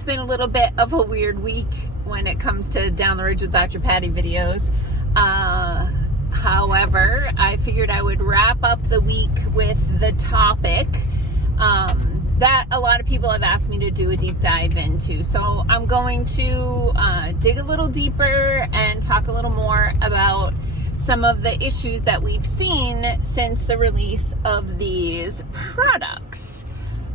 it's been a little bit of a weird week when it comes to Down the Ridge with Dr. Patty videos. However, I figured I would wrap up the week with the topic that a lot of people have asked me to do a deep dive into. So I'm going to dig a little deeper and talk a little more about some of the issues that we've seen since the release of these products.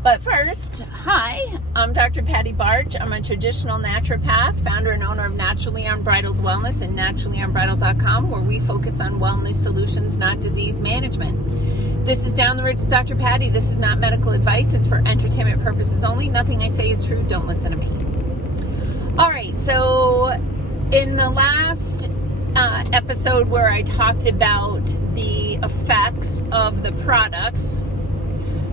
But first, hi, I'm Dr. Patty Barch. I'm a traditional naturopath, founder and owner of Naturally Unbridled Wellness and naturallyunbridled.com, where we focus on wellness solutions, not disease management. This is Down the Ridge with Dr. Patty. This is not medical advice. It's for entertainment purposes only. Nothing I say is true. Don't listen to me. All right, so in the last episode where I talked about the effects of the products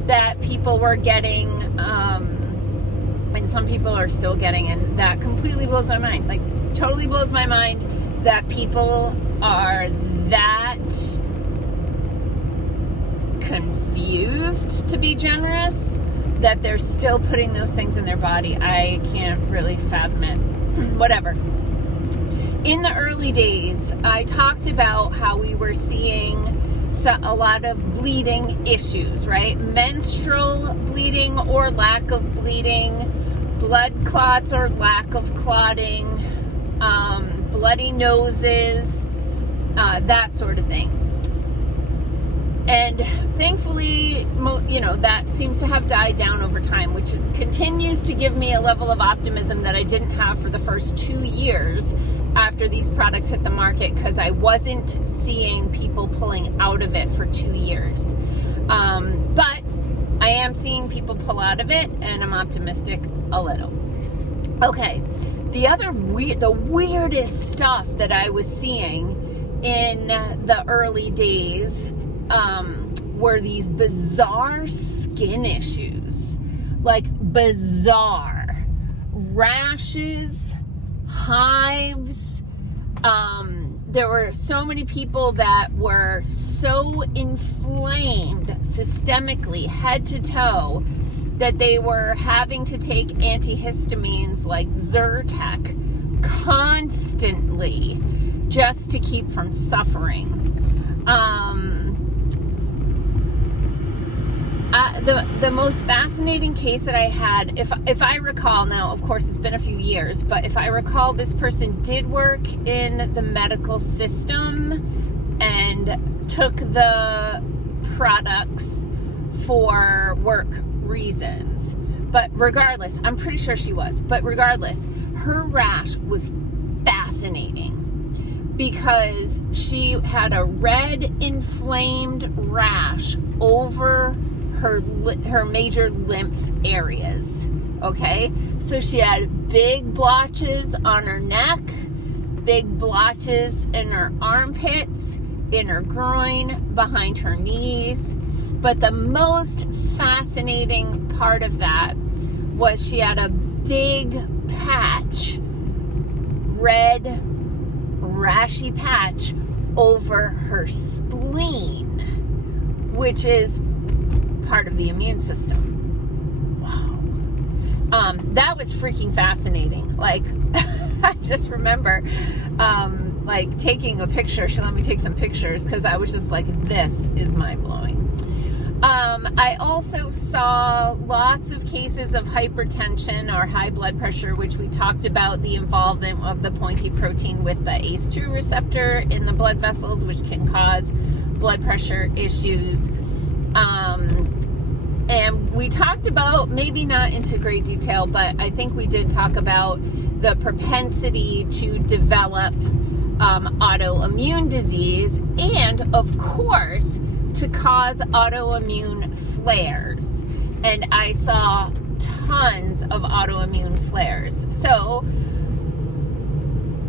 that people were getting, and some people are still getting, and that completely blows my mind. Like, totally blows my mind that people are that confused, to be generous, that they're still putting those things in their body. I can't really fathom it. Whatever. In the early days, I talked about how we were seeing a lot of bleeding issues, right? Menstrual bleeding or lack of bleeding, blood clots or lack of clotting, bloody noses, that sort of thing. And thankfully, that seems to have died down over time, which continues to give me a level of optimism that I didn't have for the first 2 years after these products hit the market, because I wasn't seeing people pulling out of it for 2 years. But I am seeing people pull out of it, and I'm optimistic a little. Okay, the weirdest stuff that I was seeing in the early days were these bizarre skin issues, like bizarre rashes, hives. There were so many people that were so inflamed systemically, head to toe, that they were having to take antihistamines like Zyrtec constantly just to keep from suffering. The most fascinating case that I had, if I recall, now of course it's been a few years, but if I recall, this person did work in the medical system and took the products for work reasons. But regardless, I'm pretty sure she was, but regardless, her rash was fascinating because she had a red inflamed rash over her major lymph areas. Okay, so she had big blotches on her neck, big blotches in her armpits, in her groin, behind her knees. But the most fascinating part of that was she had a big patch, red rashy patch over her spleen, which is part of the immune system. Wow. That was freaking fascinating. Like, I just remember like taking a picture. She let me take some pictures because I was just like, this is mind-blowing. I also saw lots of cases of hypertension or high blood pressure, which we talked about the involvement of the pointy protein with the ACE2 receptor in the blood vessels, which can cause blood pressure issues. And we talked about, maybe not into great detail, but I think we did talk about the propensity to develop autoimmune disease, and of course to cause autoimmune flares. And I saw tons of autoimmune flares. So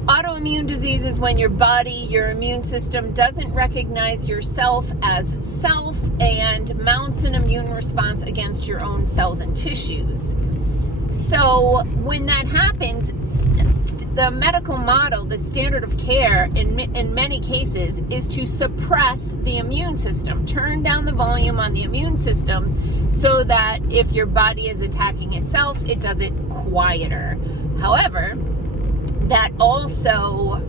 autoimmune disease is when your body, your immune system doesn't recognize yourself as self and mounts an immune response against your own cells and tissues. So when that happens, the medical model, the standard of care in many cases, is to suppress the immune system, turn down the volume on the immune system so that if your body is attacking itself, it does it quieter. However, that also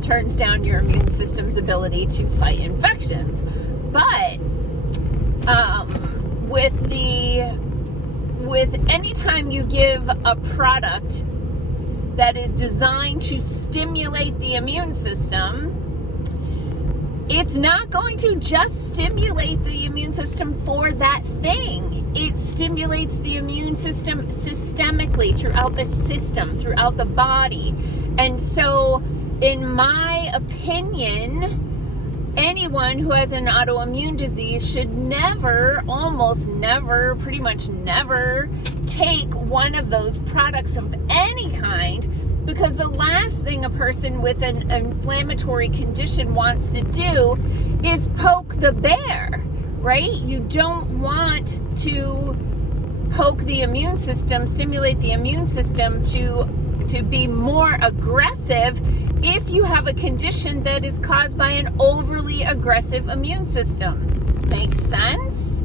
turns down your immune system's ability to fight infections. But with any time you give a product that is designed to stimulate the immune system, it's not going to just stimulate the immune system for that thing. It stimulates the immune system systemically throughout the system, throughout the body. And so, in my opinion, anyone who has an autoimmune disease should never, almost never, pretty much never take one of those products of any kind, because the last thing a person with an inflammatory condition wants to do is poke the bear, right? You don't want to poke the immune system, stimulate the immune system to be more aggressive if you have a condition that is caused by an overly aggressive immune system. Makes sense?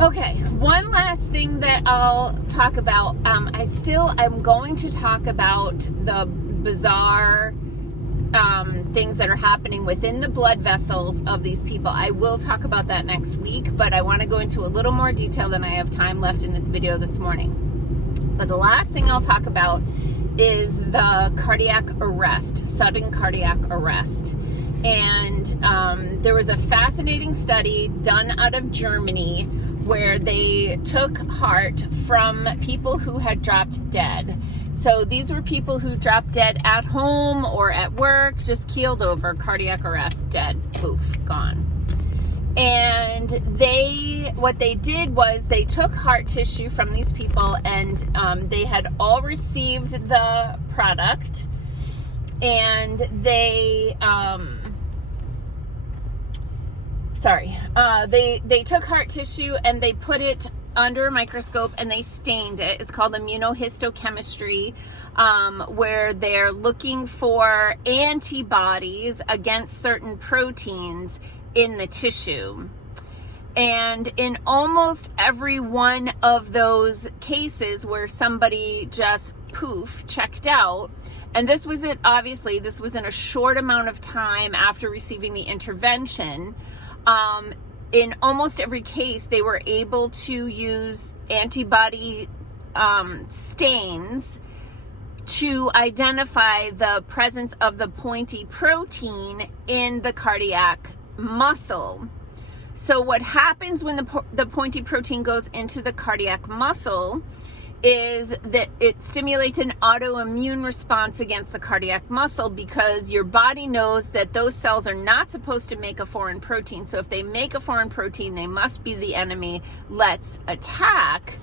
Okay, one last thing that I'll talk about. I'm going to talk about the bizarre things that are happening within the blood vessels of these people. I will talk about that next week, but I want to go into a little more detail than I have time left in this video this morning. But the last thing I'll talk about is the cardiac arrest, sudden cardiac arrest. And there was a fascinating study done out of Germany where they took heart from people who had dropped dead. So these were people who dropped dead at home or at work, just keeled over, cardiac arrest, dead, poof, gone. And what they did was they took heart tissue from these people, and they had all received the product, and they took heart tissue and they put it under a microscope and they stained it. It's called immunohistochemistry, where they're looking for antibodies against certain proteins in the tissue. And in almost every one of those cases where somebody just poof checked out, and this was in a short amount of time after receiving the intervention, in almost every case they were able to use antibody stains to identify the presence of the pointy protein in the cardiac muscle. So what happens when the pointy protein goes into the cardiac muscle is that it stimulates an autoimmune response against the cardiac muscle, because your body knows that those cells are not supposed to make a foreign protein. So if they make a foreign protein, they must be the enemy. Let's attack.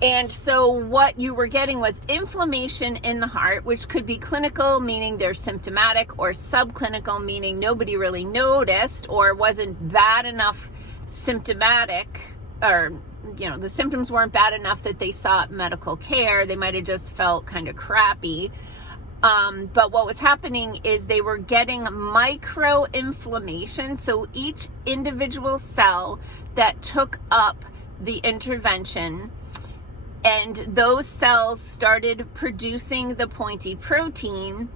And so what you were getting was inflammation in the heart, which could be clinical, meaning they're symptomatic, or subclinical, meaning nobody really noticed or wasn't bad enough symptomatic, or the symptoms weren't bad enough that they sought medical care. They might have just felt kind of crappy. But what was happening is they were getting micro-inflammation. So each individual cell that took up the intervention, and those cells started producing the pointy protein,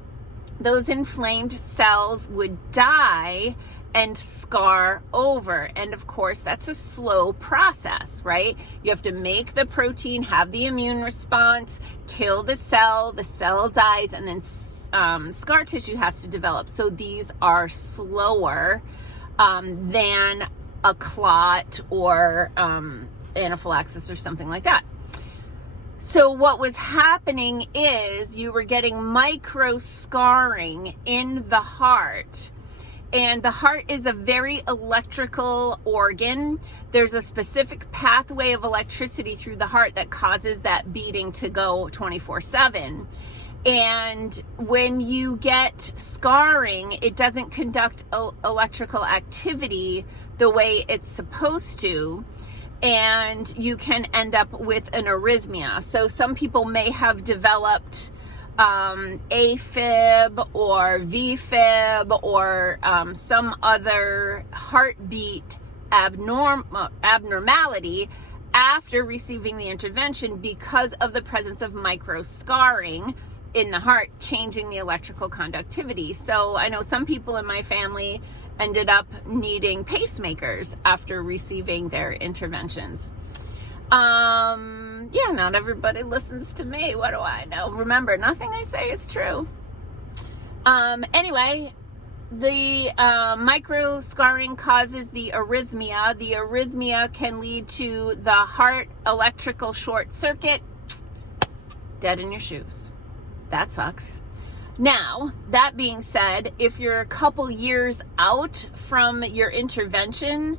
those inflamed cells would die and scar over. And of course, that's a slow process, right? You have to make the protein, have the immune response, kill the cell dies, and then scar tissue has to develop. So these are slower than a clot or anaphylaxis or something like that. So what was happening is you were getting micro scarring in the heart. And the heart is a very electrical organ. There's a specific pathway of electricity through the heart that causes that beating to go 24/7. And when you get scarring, it doesn't conduct electrical activity the way it's supposed to. And you can end up with an arrhythmia. So some people may have developed AFib or VFib or some other heartbeat abnormality after receiving the intervention because of the presence of micro scarring in the heart, changing the electrical conductivity. So I know some people in my family ended up needing pacemakers after receiving their interventions. Yeah, not everybody listens to me. What do I know? Remember, nothing I say is true. Anyway, the micro scarring causes the arrhythmia. The arrhythmia can lead to the heart electrical short circuit. Dead in your shoes. That sucks. Now, that being said, if you're a couple years out from your intervention,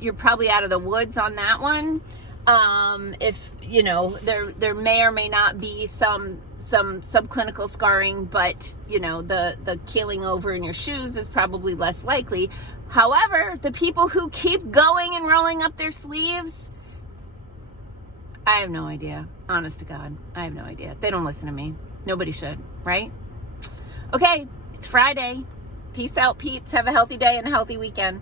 you're probably out of the woods on that one. If you know, there may or may not be some subclinical scarring, but you know, the keeling over in your shoes is probably less likely. However, the people who keep going and rolling up their sleeves, I have no idea. Honest to God, I have no idea. They don't listen to me. Nobody should, right? Okay, it's Friday. Peace out, peeps. Have a healthy day and a healthy weekend.